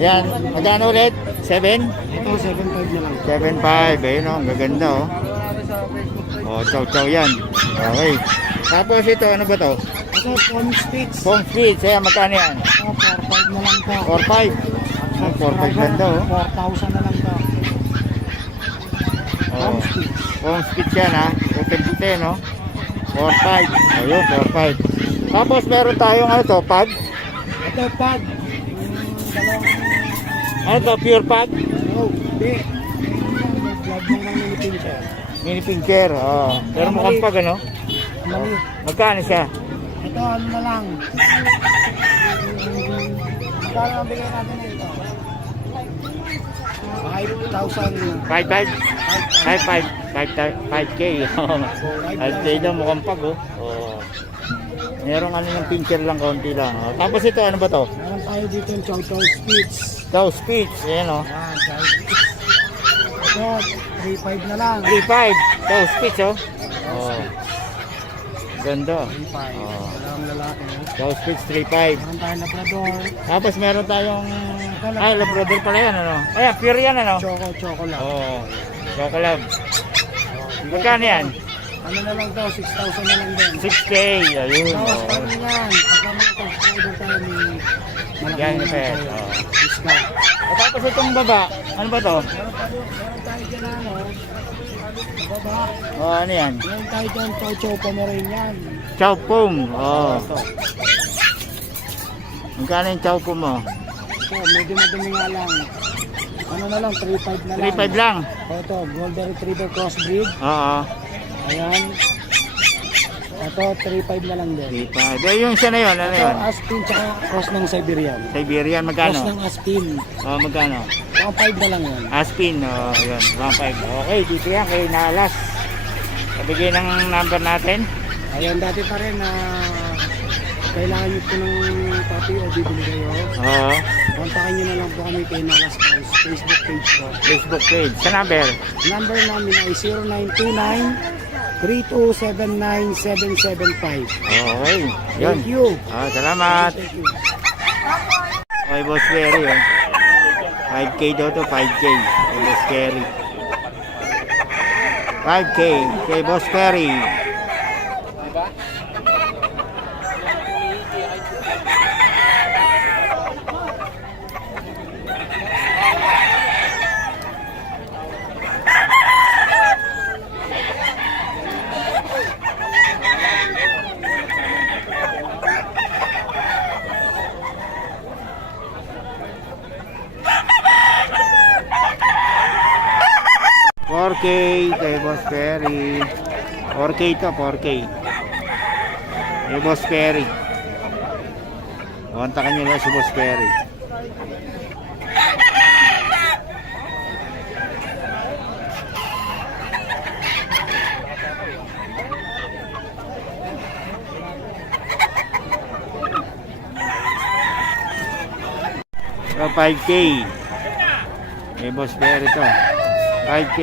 Yan, magkano ulit? 7? Ito, 7.5 na lang. 7.5, ayun o, ang gaganda o. O, chow-chow yan. Okay. Tapos ito, ano ba to? Ito, phone speech. Phone speech, ayan, magkano yan? Ito, 4.5 na lang to. 4.5. 4.5 ganda o. 4,000 na lang to. Oh, phone speech yan ha. Puti-puti no. 4.5. Ayun, 4.5. Tapos meron tayong ano to, pad. Ito, pad. Ano to, pure pad? Oh, hindi. Vlog mo ng mini pincher. Mini pincher, oh. Pero mukhang pag ano? Mali. Magkano siya? Ito, ano na lang. Magkano ang bigay natin na ito? 5,000. 5.5? 5K. 5K daw mukhang pag oh. Oh. Merong ano ng pincher lang, konti lang. Oh. Tapos ito, ano ba to? Meron tayo dito yung chow chow speech. Chow speech, ayan oh. Yan, chow speech. Ito, 3.5 na lang. 3.5. Chow speech oh. Oh. Ganda. 3.5. Oh. Dalawang lalaki. Chow speech 3.5. Meron tayong labrador. Tapos meron tayong ay, labrador pala yan ano. Ayan, pure yan ano. Choco lang. Oh. Chocolate. Magkano yan? Ano na lang to, 6,000 na lang din. 6K. Ayun. Tapos Oh. kami yan, pagka mga subscriber tayo may Yan, malaki pet. naman tayo. Oh. Discount. O, tapos itong baba, ano ba to? Meron tayo dyan ano, baba. Oh, ano yan? Meron tayo dyan, chow chow Pomeranian. Chow pum. Oh. Magkano yung chow pum mo? Ito, medyo madumi nga lang. Ano na lang, 3.5 na lang. 3.5 lang. Ito, Golden Retriever Crossbreed. Oo. Ayan. Ito, 3.5 na lang din. 3.5. Eh, yung isa na yun, ano Ito, yun? Aspin tsaka cross ng Siberian. Siberian, Cross magkano? ng Aspin. Oh, magkano? 1.5 na lang yan. Aspin, oh, yun, 1.5. Okay, dito yan kay Nalas. Pabigay ng number natin. Ayan, dati pa rin na kailangan nyo po ng papi o bibili kayo. Oo. Kontakin nyo na lang po kami kay Nalas House, Facebook page po. Facebook page. Sa number? Number namin ay 0929-3279775. Okay. Yun. Thank you. Ah, salamat. Thank you. Okay, Boss Kerry. Oh. 5K daw to, 5K. Kay Boss Kerry. 5K kay Boss Kerry. $4K kay Boss Perry. 4K to, 4K. Kay Boss Perry. Kontakin nyo lang si Boss Perry. So 5K. Kay Boss Perry to. 5K.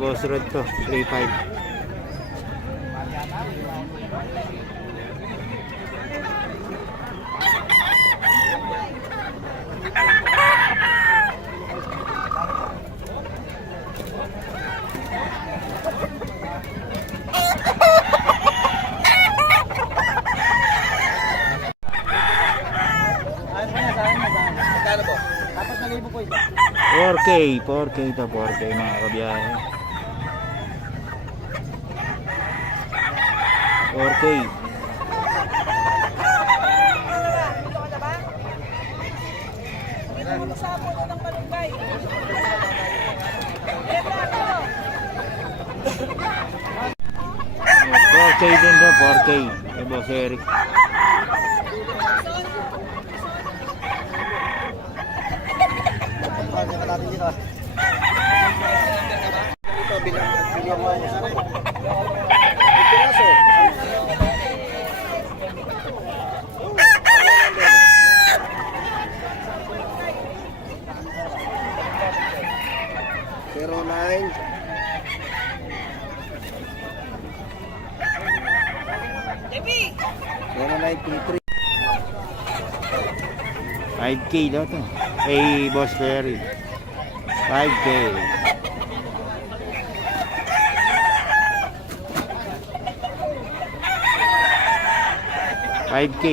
Boss Rod to, 3.5. Magkano po? 4,000 po ito. 4K to, 4K mga kabiyahe. 4K. 4K din daw, 4K. Kay Boss Eric. Zero nine. Zero nine two three. 5K daw to. Kay Boss Ferry. 5K. $5K.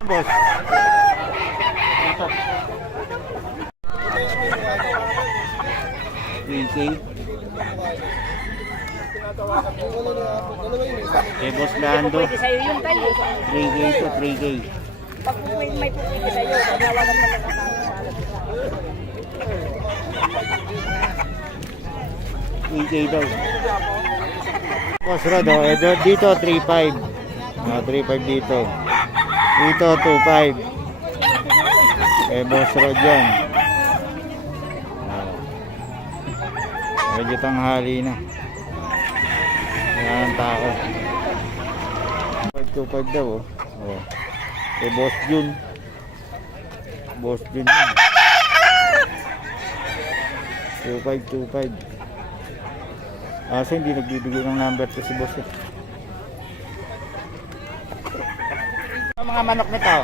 Boss. Ito. 3K. Eh, Boss Lando. Pwede sa'yo yun tayo. 3K to 3K. Pag may pwede sa'yo, nawagan na lang ako. 3K daw. Boss Rod, oh, dito 3.5. 3.5 dito. Dito 2.5. Eh, Boss Rod yan. Medyo tanghali na. Wala ng tao. 2.5 daw, oh. Oh. Eh, Boss Jun. Boss Jun yan. 2.5. Asa hindi nagbibigay ng number to si Boss. Ang mga manok nito.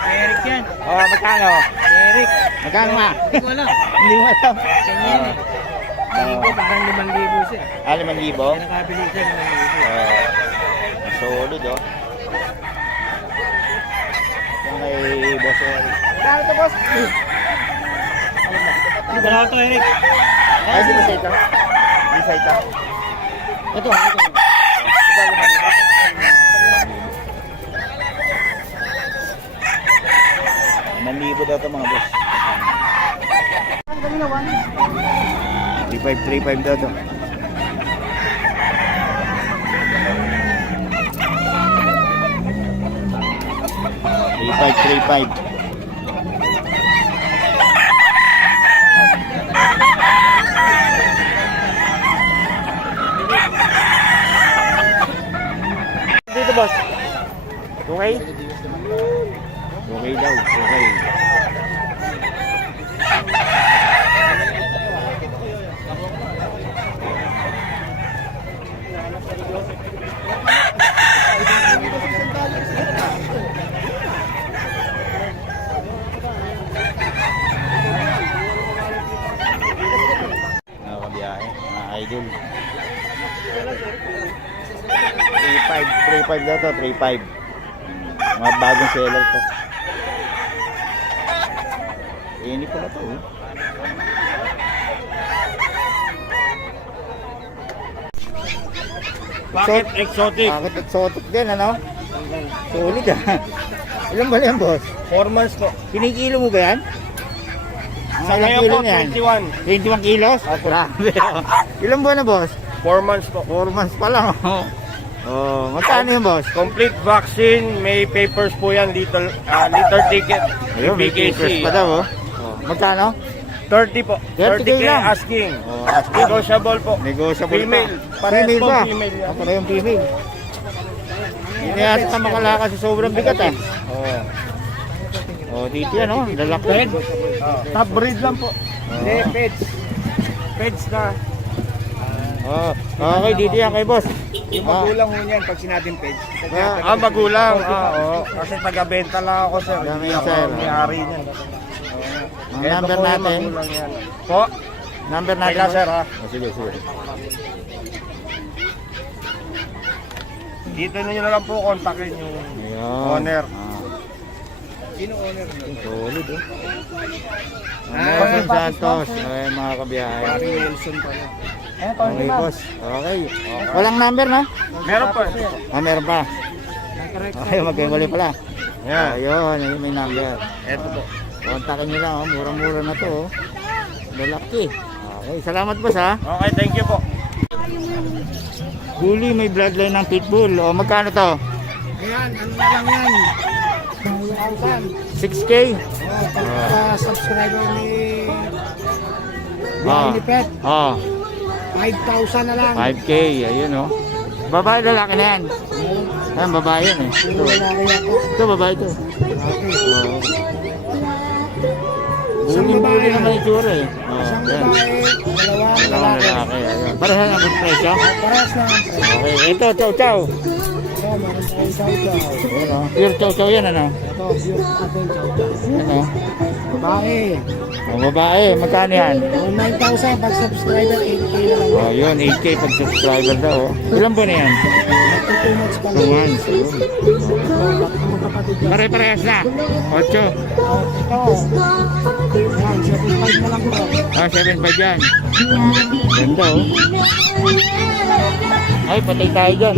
Eric yan. Oh, magkano? Eric. Magkano nga? Hindi ko alam. Hindi mo alam. Ganyan eh. Linggo, parang 5,000 siya. 5,000? Kaya nakabili siya 5,000. Solid, oh. Yung kay Boss Eric. Magkano to, Boss? Ano ba ito, Eric? Ay, di ba sa ito? Di sa ito? Ito. Manlibo daw ito mga boss. 3.5 daw ito. $3.5. Dito boss. Okay? Okay daw, okay. Nakabiyahe, mga idol. 3.5 daw to, 3.5. Mga bagong seller to. Ini pala to, eh. Bakit exotic? Bakit exotic din, ano? Sulit, ah. Ilan ba yan, boss? 4 months po. Kinikilo mo ba yan? Ang Sa ilang ngayon kilo po, niyan? 21. 21 kilos? Grabe, oh. Ilan buwan na, boss? 4 months po. 4 months pa lang, oh. Oh, magkano yun, boss? Complete vaccine, may papers po yan, little ticket. Ayun, may papers pa daw, oh. Magkano? 30 po. 30K 30K lang. asking. Oh, Negotiable po. negotiable Female. pa. Parehas Female po, ba? female yan. Ako na yung female. Hindi yata ka makalakas sa sobrang bigat, ah. Oh. Oh, dito yan, oh. Lalaki. Peds. Top breed lang po. Hindi, peds. Peds na. Oh, okay, dito yan kay boss. Yung Ah. magulang ho niyan pag sinabing peds. Ah, Magulang. Oo. Kasi taga-benta lang ako, sir. Dami Hindi yan, ako sir. may-ari niyan. Ang Ito number po yung natin. magulang yan. Po? Number natin. Teka, boss. sir, ha? Oh, sige, sige. Dito nyo na lang po kontakin yung Ayan. owner. Sino owner nyo? Solid, oh. Ah, Nelson Santos. Ay, mga kabiyahe. Barry Nelson pa yan. Okay, boss. Okay. Walang number, na? Meron pa. Ah, meron pa. Okay, magkaibali pala. Yan. Ayun, may number. Eto po. Kontakin nyo lang, oh. Murang-mura na to. Oh. Lalaki. Okay, salamat boss ha. Okay, thank you po. Bully, may bloodline ng pitbull. O, magkano to? Ayan, ano na lang yan? 6K? Subscriber ni Ah. ni Pet, Oh, 5,000 na lang. 5K. Ayun oh. Babae, lalaki na yan. Ayan, babae yan eh. Ito, ito babae ito. Oo. Isang Bully, babae. bully naman itsura eh. Oh, Isang yan. babae, dalawang Dalawang lalaki. lalaki. Ayun. Pareha na ang presyo. Parehas na. Okay, ito, chow chow. Ito, meron tayong chow-chow. Ayun oh. Pure chow chow yan ano. Ito, pure natin chow-chow. Ano? Babae, Oh, babae, magkano yan? 9,000 pag subscriber, 8K na lang. Oh, yun, 8K pag subscriber daw. Oh. Ilan po na yan? Ito, 2 months pa 2 lang. months. Ayun. Mga kapatid yan. Pare-parehas na. 8. Ito, yan, 75 na lang po. Ah, 7.5 yan. Ganda oh. Ay, patay tayo dyan.